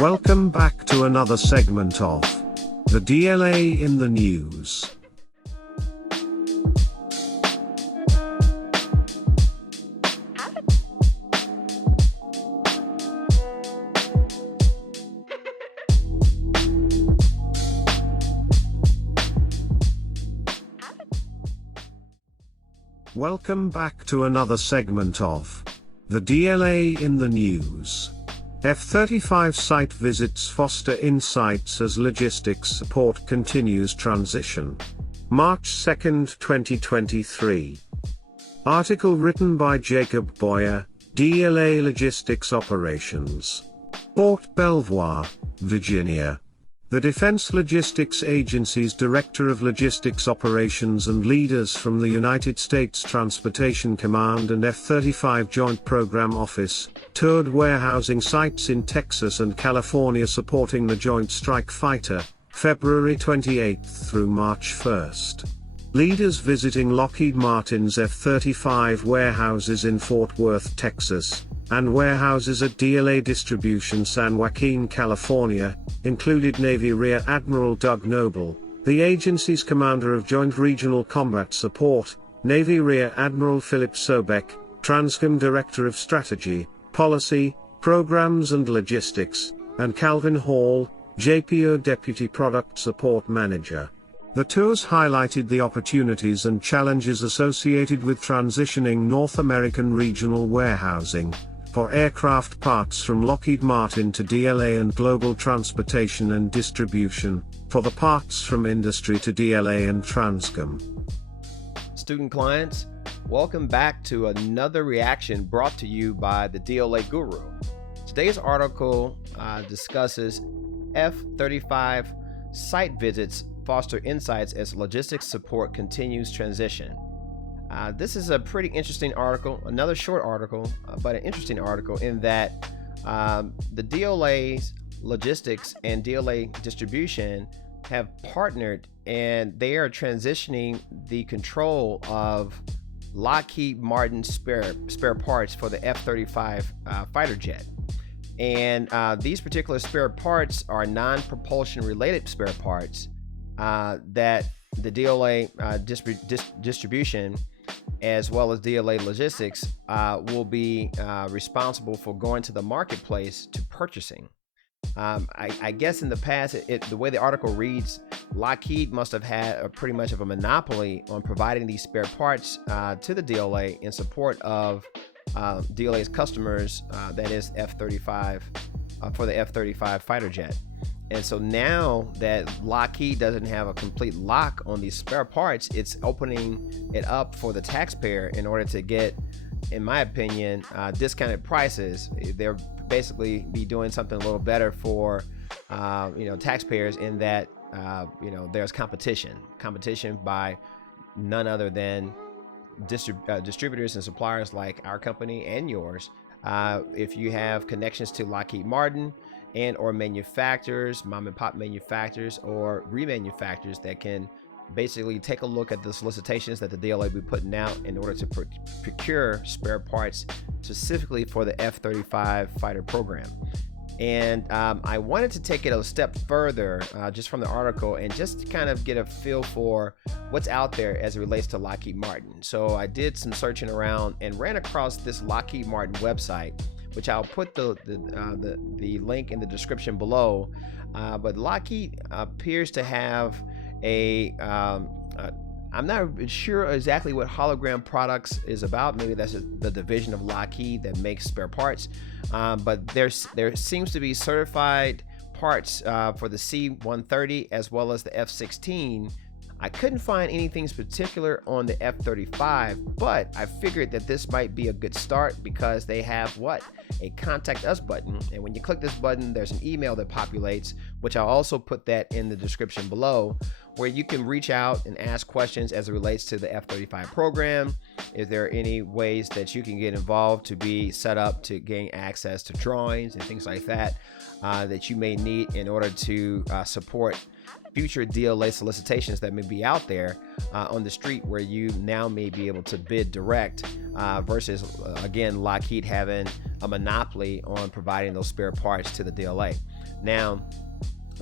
Welcome back to another segment of the DLA in the News. Welcome back to another segment of the DLA in the News. F-35 site visits foster insights as logistics support continues transition. March 2, 2023. Article written by Jacob Boyer, DLA Logistics Operations. Port Belvoir, Virginia. The Defense Logistics Agency's Director of Logistics Operations and leaders from the United States Transportation Command and F-35 Joint Program Office toured warehousing sites in Texas and California supporting the Joint Strike Fighter, February 28 through March 1. Leaders visiting Lockheed Martin's F-35 warehouses in Fort Worth, Texas, and warehouses at DLA Distribution San Joaquin, California, included Navy Rear Admiral Doug Noble, the agency's Commander of Joint Regional Combat Support, Navy Rear Admiral Philip Sobeck, Transcom Director of Strategy, Policy, Programs and Logistics, and Calvin Hall, JPO Deputy Product Support Manager. The tours highlighted the opportunities and challenges associated with transitioning North American regional warehousing for aircraft parts from Lockheed Martin to DLA and global transportation and distribution for the parts from industry to DLA and Transcom. Student clients, welcome back to another reaction brought to you by the DLA Guru. Today's article discusses F-35 site visits foster insights as logistics support continues transition. This is a pretty interesting article, another short article, but an interesting article in that the DLA's logistics and DLA distribution have partnered and they are transitioning the control of Lockheed Martin spare parts for the F-35 fighter jet. And these particular spare parts are non-propulsion related spare parts that the DLA distribution as well as DLA logistics will be responsible for going to the marketplace to purchasing. I guess in the past, the way the article reads, Lockheed must have had pretty much of a monopoly on providing these spare parts to the DLA in support of DLA's customers, that is F-35, for the F-35 fighter jet. And so now that Lockheed doesn't have a complete lock on these spare parts, it's opening it up for the taxpayer in order to get, in my opinion, discounted prices. They're basically be doing something a little better for, taxpayers in that, there's competition by none other than distributors and suppliers like our company and yours. If you have connections to Lockheed Martin and or manufacturers, mom and pop manufacturers or remanufacturers that can basically take a look at the solicitations that the DLA will be putting out in order to procure spare parts specifically for the F-35 fighter program. And I wanted to take it a step further just from the article and just kind of get a feel for what's out there as it relates to Lockheed Martin. So I did some searching around and ran across this Lockheed Martin website, which I'll put the link in the description below. But Lockheed appears to have I'm not sure exactly what Hologram Products is about. Maybe that's the division of Lockheed that makes spare parts. But there seems to be certified parts for the C-130 as well as the F-16. I couldn't find anything particular on the F-35, but I figured that this might be a good start because they have a contact us button. And when you click this button, there's an email that populates, which I'll also put that in the description below, where you can reach out and ask questions as it relates to the F-35 program. Is there any ways that you can get involved to be set up to gain access to drawings and things like that that you may need in order to support future DLA solicitations that may be out there on the street, where you now may be able to bid direct versus again Lockheed having a monopoly on providing those spare parts to the DLA. Now,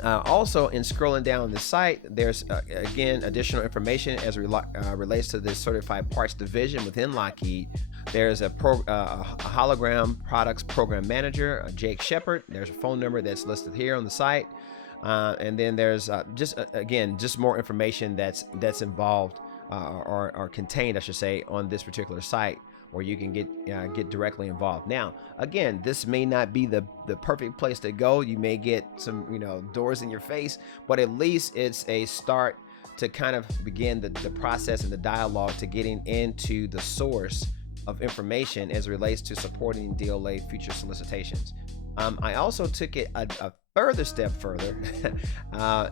also, in scrolling down the site, there's again additional information as relates to this certified parts division within Lockheed. There's a hologram products program manager, Jake Shepard. There's a phone number that's listed here on the site, and then there's just more information that's involved or contained, I should say, on this particular site, where you can get directly involved. Now, again, this may not be the perfect place to go. You may get some doors in your face, but at least it's a start to kind of begin the process and the dialogue to getting into the source of information as it relates to supporting DLA future solicitations. I also took it a further step further,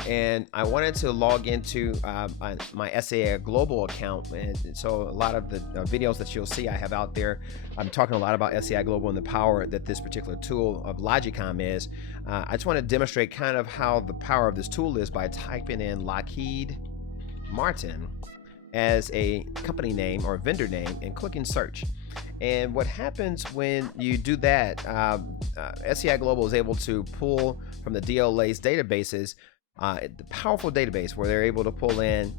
and I wanted to log into my SAI Global account. And so a lot of the videos that you'll see I have out there, I'm talking a lot about SAI Global and the power that this particular tool of Logicom is. I just want to demonstrate kind of how the power of this tool is by typing in Lockheed Martin as a company name or vendor name and clicking search. And what happens when you do that, SAI Global is able to pull from the DLA's databases, the powerful database where they're able to pull in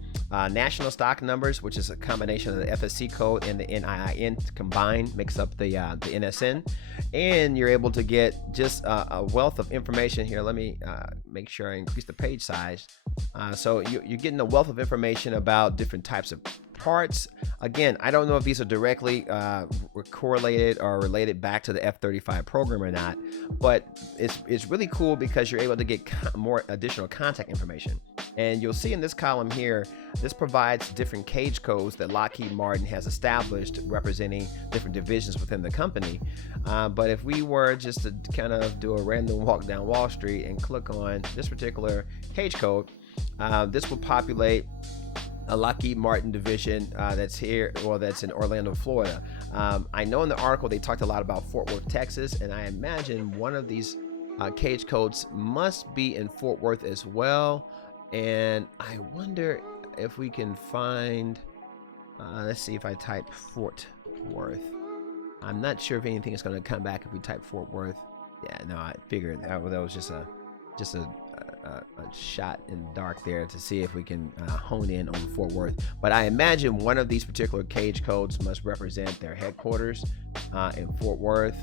national stock numbers, which is a combination of the FSC code and the NIIN combined makes up the NSN. And you're able to get just a wealth of information here. Let me make sure I increase the page size. So you're getting a wealth of information about different types of parts. Again, I don't know if these are directly correlated or related back to the F-35 program or not, but it's really cool because you're able to get more additional contact information. And you'll see in this column here, this provides different cage codes that Lockheed Martin has established representing different divisions within the company. But if we were just to kind of do a random walk down Wall Street and click on this particular cage code, this will populate a Lockheed Martin division that's here, or that's in Orlando, Florida. I know in the article they talked a lot about Fort Worth, Texas, and I imagine one of these cage codes must be in Fort Worth as well. And I wonder if we can find, let's see if I type Fort Worth. I'm not sure if anything is going to come back if we type Fort Worth. Yeah, no, I figured that was just a shot in the dark there to see if we can hone in on Fort Worth. But I imagine one of these particular cage codes must represent their headquarters in Fort Worth.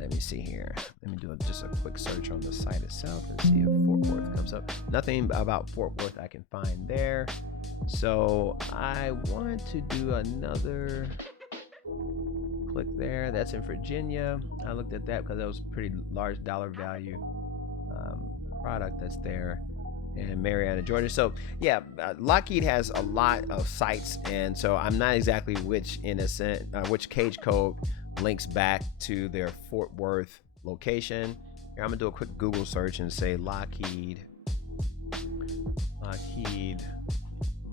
Let me see here. Let me do just a quick search on the site itself and see if Fort Worth comes up. Nothing about Fort Worth I can find there. So I want to do another click there. That's in Virginia. I looked at that because that was a pretty large dollar value product that's there in Marietta, Georgia. So yeah, Lockheed has a lot of sites, and so I'm not exactly which cage code links back to their Fort Worth location. Here, I'm gonna do a quick Google search and say Lockheed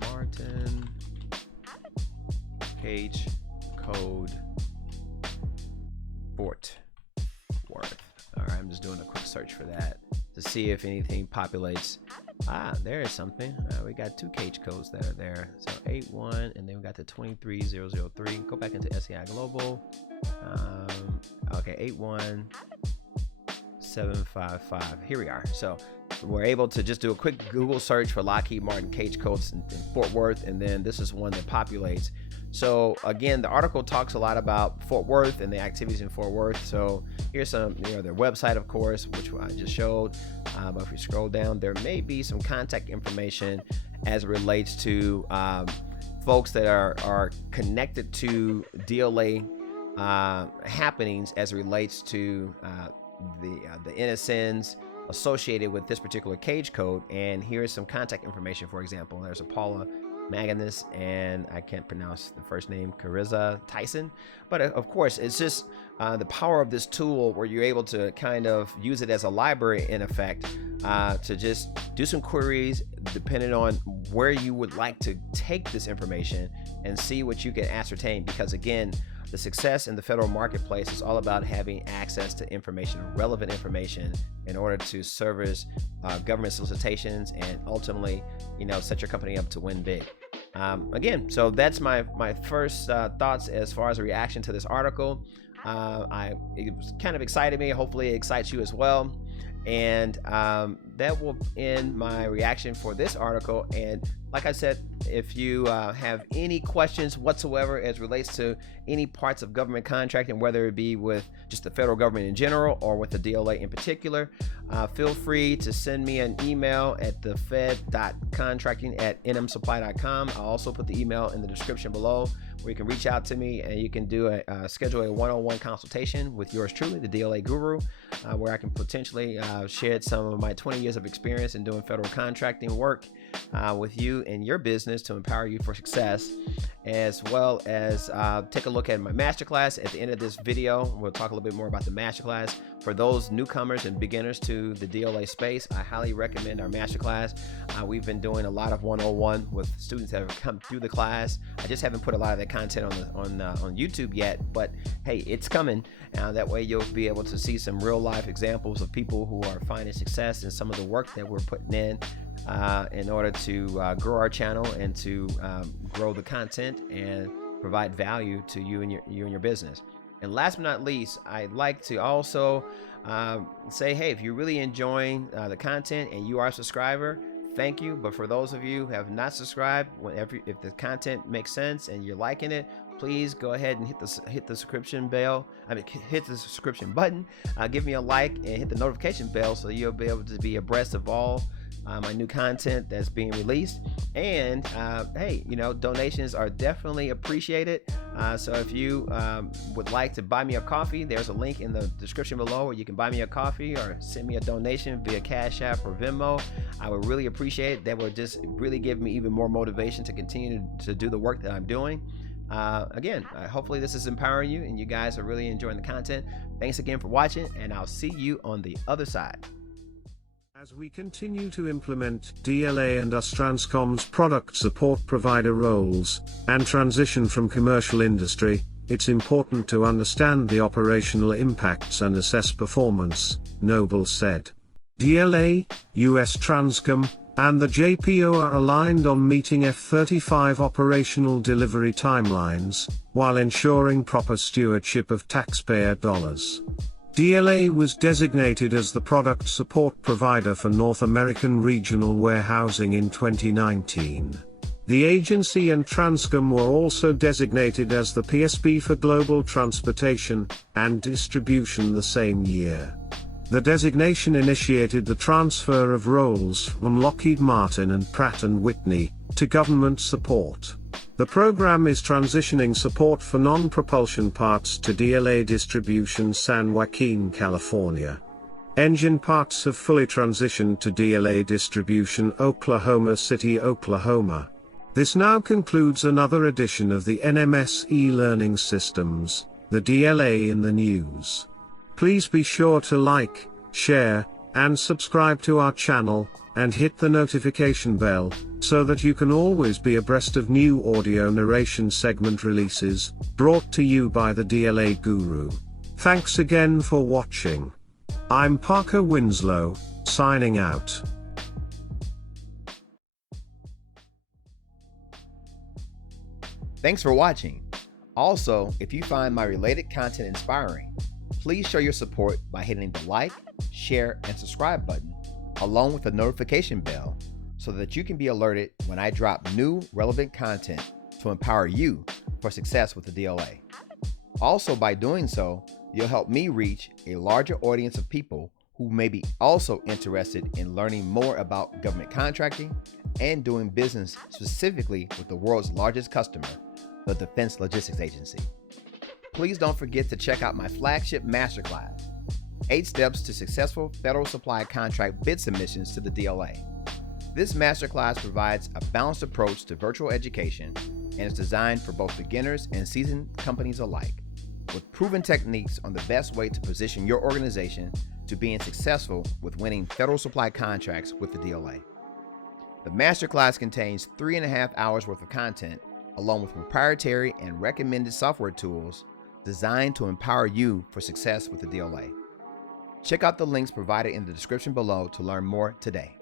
Martin cage code Fort Worth. All right, I'm just doing a quick search for that to see if anything populates. There is something. We got two cage codes that are there. So 81, and then we got the 23003. Go back into SAI Global. Okay, 81755. Here we are. So we're able to just do a quick Google search for Lockheed Martin cage codes in Fort Worth, and then this is one that populates. So again, the article talks a lot about Fort Worth and the activities in Fort Worth. So here's some, their website, of course, which I just showed. But if we scroll down, there may be some contact information as it relates to folks that are connected to DLA happenings as it relates to the NSNs associated with this particular cage code. And here's some contact information. For example, there's a Paula Magnus, and I can't pronounce the first name, Carissa Tyson. But of course, it's just the power of this tool where you're able to kind of use it as a library, in effect, to just do some queries depending on where you would like to take this information and see what you can ascertain. Because again, the success in the federal marketplace is all about having access to information, relevant information, in order to service government solicitations and ultimately, set your company up to win big. Again, so that's my first thoughts as far as a reaction to this article. It was kind of excited me. Hopefully it excites you as well. And that will end my reaction for this article. And like I said, if you have any questions whatsoever as relates to any parts of government contracting, whether it be with just the federal government in general or with the DLA in particular, feel free to send me an email at thefed.contracting@nmsupply.com. I'll also put the email in the description below, where you can reach out to me and you can do schedule a one-on-one consultation with yours truly, the DLA Guru, where I can potentially share some of my 20 years of experience in doing federal contracting work with you and your business to empower you for success, as well as take a look at my masterclass at the end of this video. We'll talk a little bit more about the masterclass. For those newcomers and beginners to the DLA space, I highly recommend our masterclass. We've been doing a lot of one-on-one with students that have come through the class. I just haven't put a lot of that content on YouTube yet, but hey, it's coming. That way you'll be able to see some real life examples of people who are finding success in some of the work that we're putting in order to grow our channel and to grow the content and provide value to you and your business. And last but not least, I'd like to also say, hey, if you're really enjoying the content and you are a subscriber, thank you. But for those of you who have not subscribed, if the content makes sense and you're liking it, please go ahead and hit the subscription bell. Hit the subscription button. Give me a like and hit the notification bell so you'll be able to be abreast of all my new content that's being released. And hey, donations are definitely appreciated. So if you would like to buy me a coffee, there's a link in the description below where you can buy me a coffee or send me a donation via Cash App or Venmo. I would really appreciate it. That would just really give me even more motivation to continue to do the work that I'm doing. Again, hopefully this is empowering you and you guys are really enjoying the content. Thanks again for watching, and I'll see you on the other side. As we continue to implement DLA and Transcom's product support provider roles, and transition from commercial industry, it's important to understand the operational impacts and assess performance, Noble said. DLA, US Transcom, and the JPO are aligned on meeting F-35 operational delivery timelines, while ensuring proper stewardship of taxpayer dollars. DLA was designated as the product support provider for North American regional warehousing in 2019. The agency and Transcom were also designated as the PSP for global transportation and distribution the same year. The designation initiated the transfer of roles from Lockheed Martin and Pratt & Whitney to government support. The program is transitioning support for non-propulsion parts to DLA distribution San Joaquin, California. Engine parts have fully transitioned to DLA distribution Oklahoma City, Oklahoma. This now concludes another edition of the NMS e-learning systems, the DLA in the news. Please be sure to like, share, and subscribe to our channel, and hit the notification bell, so that you can always be abreast of new audio narration segment releases, brought to you by the DLA Guru. Thanks again for watching. I'm Parker Winslow, signing out. Thanks for watching. Also, if you find my related content inspiring, please show your support by hitting the like, share, and subscribe button, along with the notification bell, so that you can be alerted when I drop new relevant content to empower you for success with the DLA. Also, by doing so, you'll help me reach a larger audience of people who may be also interested in learning more about government contracting and doing business specifically with the world's largest customer, the Defense Logistics Agency. Please don't forget to check out my flagship masterclass, 8 Steps to Successful Federal Supply Contract Bid Submissions to the DLA. This masterclass provides a balanced approach to virtual education and is designed for both beginners and seasoned companies alike, with proven techniques on the best way to position your organization to being successful with winning federal supply contracts with the DLA. The masterclass contains 3.5 hours worth of content, along with proprietary and recommended software tools designed to empower you for success with the DLA. Check out the links provided in the description below to learn more today.